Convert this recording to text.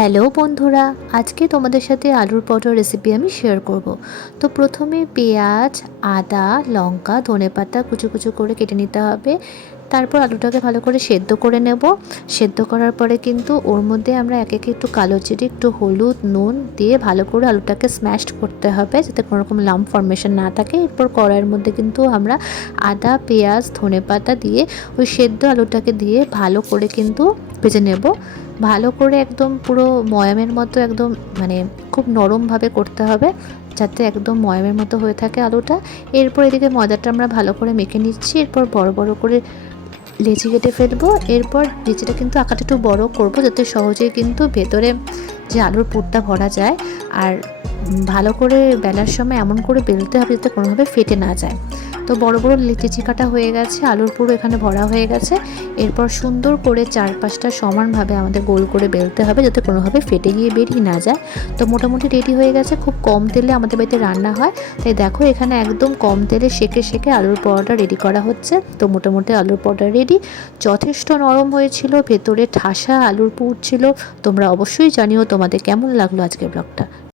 Hello বন্ধুরা, আজকে তোমাদের সাথে আলুর পরোটার রেসিপি আমি শেয়ার করব। তো প্রথমে পেঁয়াজ, আদা, লঙ্কা, ধনেপাতা কুচো কুচো করে কেটে নিতে হবে। তারপর আলুটাকে ভালো করে সেদ্ধ করে নেব। সেদ্ধ করার পরে কিন্তু ওর মধ্যে আমরা এক একে একটু কালো জিরে, একটু হলুদ, নুন দিয়ে ভালো করে আলুটাকে স্ম্যাশড করতে হবে যাতে কোনো রকম লাম্প ফর্মেশন না থাকে। এরপর কড়াইয়ের মধ্যে কিন্তু আমরা আদা, পেঁয়াজ, ধনেপাতা দিয়ে ওই সেদ্ধ আলুটাকে দিয়ে ভালো করে কিন্তু ভেজে নেব। ভালো করে একদম পুরো ময়ামের মতো একদম মানে খুব নরমভাবে করতে হবে যাতে একদম ময়ামের মতো হয়ে থাকে আলুটা। এরপর এদিকে ময়দাটা আমরা ভালো করে মেখে নিচ্ছি। এরপর বড় বড় করে লেচি কেটে ফেলবো। এরপর লেচিটা কিন্তু আকারটা একটু বড় করব যাতে সহজেই কিন্তু ভেতরে যে আলুর পুরটা ভরা যায়। আর ভালো করে বেলার সময় এমন করে বেলতে হবে যাতে কোনোভাবে ফেটে না যায়। তো বড় বড় লেচি কাটা হয়ে গেছে, আলুর পুরো এখানে ভরা হয়ে গেছে। এরপর সুন্দর করে চারপাশটা সমানভাবে আমাদের গোল করে বেলতে হবে যাতে কোনোভাবে ফেটে গিয়ে বেরিয়ে না যায়। তো মোটামুটি রেডি হয়ে গেছে। খুব কম তেলে আমাদের বাড়িতে রান্না হয়, তাই দেখো এখানে একদম কম তেলে সেকে সেকে আলুর পরোটা রেডি করা হচ্ছে। তো মোটামুটি আলুর পরোটা রেডি। যথেষ্ট নরম হয়েছিল, ভেতরে ঠাসা আলুর পুর ছিল। তোমরা অবশ্যই জানিও তোমাদের কেমন লাগলো আজকের ব্লগটা।